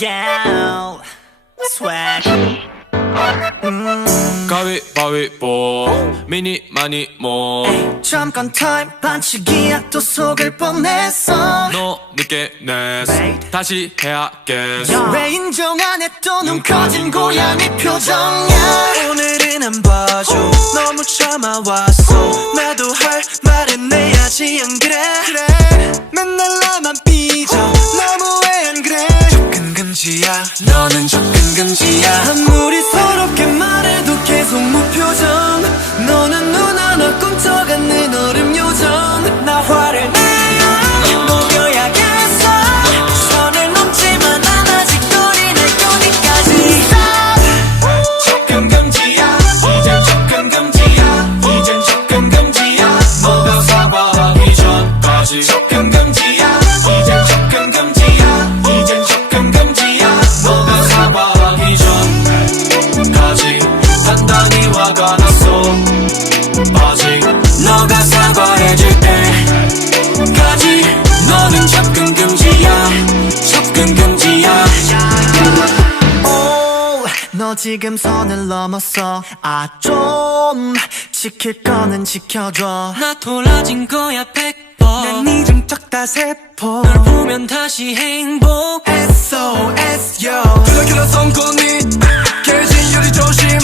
Yeah, swag. 가위바위보 미니 많이 뭐 잠깐 타임 반칙이야 또 속을 뻔했어. 너 늦게 냈어 다시 해야겠어. 왜 인정 안 해 또 눈 커진 고양이 표정이야. 오늘은 안 봐줘 너무 참아왔어. 나도 할 말은 내야지 안 그래? 맨날 나만 삐져 너무해 안 그래? 접근 금지야 너는 접근 금지야. 아무리 서럽게 말해도 계속 무표정. 너는 눈 하나 꿈쩍 않는 얼음 요정. 나 화를 내야 녹여야겠어. 선을 넘지만 난 아직 거리 날 거기까지. 접근 금지야 이젠 접근 금지야. 이젠 접근 금지야 너가 사과하기 전까지. 접근 금지야 이젠 접근 금지야. 이젠 접근 금지야 너가 사과하기 전까지. 단단히 화가 났어 아직 너가 사과해줄 때까지. 너는 접근 금지야 접근 금지야. 너 지금 선을 넘었어. 아 좀 지킬 거는 지켜줘. 나 돌아진 거야 100번. 난 네 중턱 다 세포. 널 보면 다시 행복. SOS yo. 그렇게나 성공이 개진율이 조심.